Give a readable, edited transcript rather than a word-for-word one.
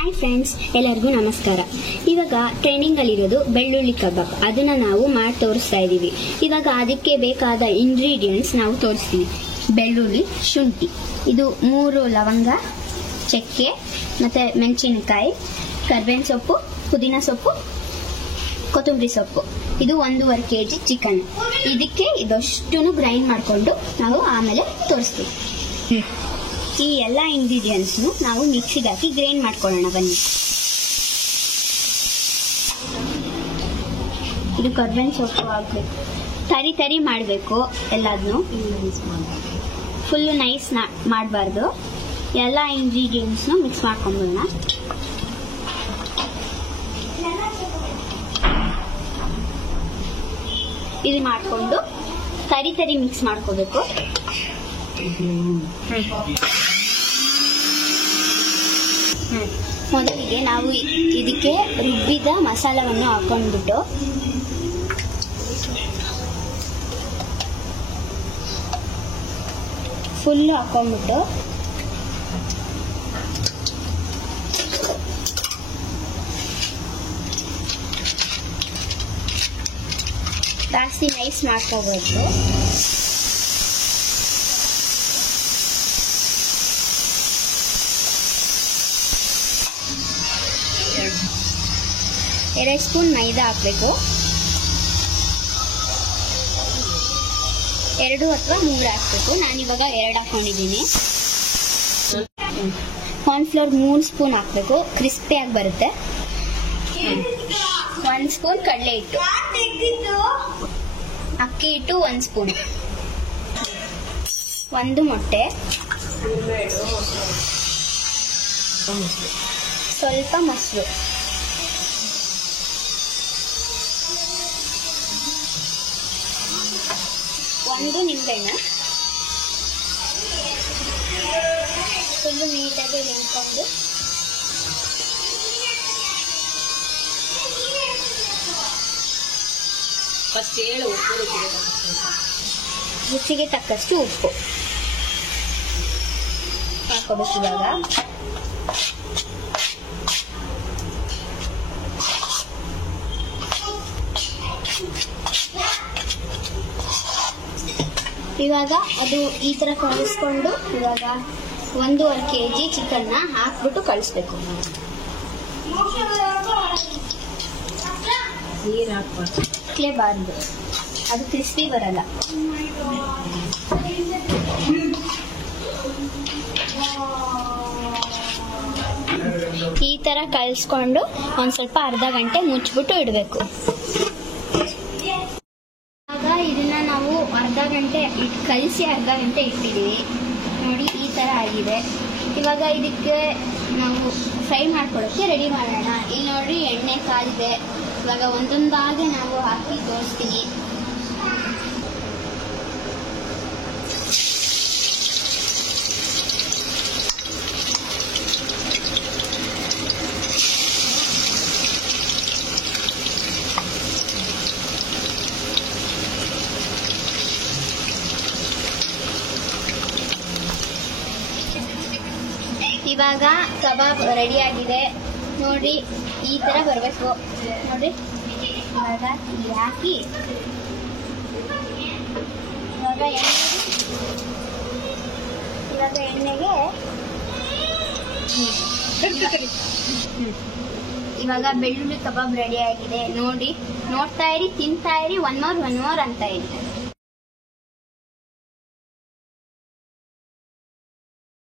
Hi friends, ಎಲ್ಲರಿಗೂ ನಮಸ್ಕಾರ. ಇವಾಗ ಟ್ರೈನಿಂಗ್ ಅಲ್ಲಿರೋದು ಬೆಳ್ಳುಳ್ಳಿ ಕಬಾಬ್. ಅದನ್ನ ನಾವು ಮಾಡಿ ತೋರಿಸ್ತಾ ಇದೀವಿ. ಇವಾಗ ಅದಕ್ಕೆ ಬೇಕಾದ ಇಂಗ್ರೀಡಿಯೆಂಟ್ಸ್ ನಾವು ತೋರಿಸ್ತೀವಿ. ಬೆಳ್ಳುಳ್ಳಿ, ಶುಂಠಿ, ಇದು 3 ಲವಂಗ, ಚಕ್ಕೆ ಮತ್ತೆ ಮೆಣಸಿನಕಾಯಿ, ಕರ್ಬೇವಿನ ಸೊಪ್ಪು, ಪುದೀನ ಸೊಪ್ಪು, ಕೊತ್ತಂಬರಿ ಸೊಪ್ಪು. ಇದು 1.5 kg ಚಿಕನ್. ಇದಕ್ಕೆ ಇದಷ್ಟು ಗ್ರೈಂಡ್ ಮಾಡಿಕೊಂಡು ನಾವು ಆಮೇಲೆ ತೋರಿಸ್ತೀವಿ. ಈ ಎಲ್ಲ ಇಂಗ್ರೀಡಿಯೆಂಟ್ಸ್ ನಾವು ಮಿಕ್ಸಿಗೆ ಹಾಕಿ ಗ್ರೈಂಡ್ ಮಾಡ್ಕೊಳ್ಳೋಣ ಬನ್ನಿ. ಇದು ಕರ್ಬೇವಿನ ಸೊಪ್ಪು ಹಾಕ್ಬೇಕು. ತರಿ ಮಾಡಬೇಕು. ಎಲ್ಲದನ್ನು ಫುಲ್ಲು ನೈಸ್ ಮಾಡಬಾರ್ದು. ಎಲ್ಲ ಇಂಗ್ರೀಡಿಯೆಂಟ್ಸ್ನು ಮಿಕ್ಸ್ ಮಾಡ್ಕೊಂಡ್ಬಿಡೋಣ. ಇದು ಮಾಡಿಕೊಂಡು ತರಿ ಮಿಕ್ಸ್ ಮಾಡ್ಕೋಬೇಕು. ಮೊದಲಿಗೆ ನಾವು ಇದಕ್ಕೆ ರುಬ್ಬಿದ ಮಸಾಲವನ್ನು ಹಾಕೊಂಡ್ಬಿಟ್ಟು ಫುಲ್ ಹಾಕೊಂಡ್ಬಿಟ್ಟು ಜಾಸ್ತಿ ನೈಸ್ ಮಾಡ್ಕೋಬೇಕು. ಎರಡು ಸ್ಪೂನ್ ಮೈದಾ ಹಾಕಬೇಕು. 2 ಅಥವಾ 3 ಹಾಕಬೇಕು. ನಾನಿವಾಗ 2 ಹಾಕೊಂಡಿದ್ದೀನಿ. ಕಾರ್ನ್ಫ್ಲೋರ್ 3 ಸ್ಪೂನ್ ಹಾಕಬೇಕು. ಕ್ರಿಸ್ಪಿಯಾಗಿ ಬರುತ್ತೆ. 1 ಸ್ಪೂನ್ ಕಡಲೆ ಹಿಟ್ಟು, ಅಕ್ಕಿ ಹಿಟ್ಟು 1 ಸ್ಪೂನ್, 1 ಮೊಟ್ಟೆ, ಸ್ವಲ್ಪ ಮೊಸರು, ಒಂದು ನಿಂಬೆಹಣ್ಣು. ಫುಲ್ಲು ನೀಟಾಗಿ ನೆನ್ಕೊಂಡು ರುಚಿಗೆ ತಕ್ಕಷ್ಟು ಉಪ್ಪು ಹಾಕೋಬೇಕು. ಇವಾಗ ಅದು ಈ ತರ ಕಳಿಸ್ಕೊಂಡು ಇವಾಗ 1.5 kg ಚಿಕನ್ನ ಹಾಕ್ಬಿಟ್ಟು ಕಳಿಸ್ಬೇಕು. ಹಾಕ್ಲೇಬಾರ್ದು, ಅದು ಕ್ರಿಸ್ಪಿ ಬರಲ್ಲ. ಈ ತರ ಕಳಿಸ್ಕೊಂಡು ಒಂದ್ ಸ್ವಲ್ಪ ಅರ್ಧ ಗಂಟೆ ಮುಚ್ಚಿಬಿಟ್ಟು ಇಡಬೇಕು. ಇದನ್ನ ನಾವು ಅರ್ಧ ಗಂಟೆ ಕಲಿಸಿ ಅರ್ಧ ಗಂಟೆ ಇಟ್ಟಿದ್ದೀವಿ. ನೋಡಿ, ಈ ತರ ಆಗಿದೆ. ಇವಾಗ ಇದಕ್ಕೆ ನಾವು ಫ್ರೈ ಮಾಡ್ಕೊಳ್ಳೋಕೆ ರೆಡಿ ಮಾಡೋಣ. ಇಲ್ಲಿ ನೋಡಿ, ಎಣ್ಣೆ ಕಾದಿದೆ. ಇವಾಗ ಒಂದೊಂದಾಗಿ ನಾವು ಹಾಕಿ ತೋರಿಸ್ತೀವಿ. ಇವಾಗ ಕಬಾಬ್ ರೆಡಿ ಆಗಿದೆ. ನೋಡಿ, ಈ ತರ ಬರಬೇಕು. ನೋಡಿ, ಇವಾಗ ಇಲ್ಲಿ ಹಾಕಿ ಇವಾಗ ಎಣ್ಣೆಗೆ ಇವಾಗ ಬೆಳ್ಳುಳ್ಳಿ ಕಬಾಬ್ ರೆಡಿ ಆಗಿದೆ. ನೋಡಿ, ನೋಡ್ತಾ ಇರಿ, ತಿಂತಾ ಇರಿ, ಒನ್ ಮೋರ್ ಅಂತ ಇರಿ.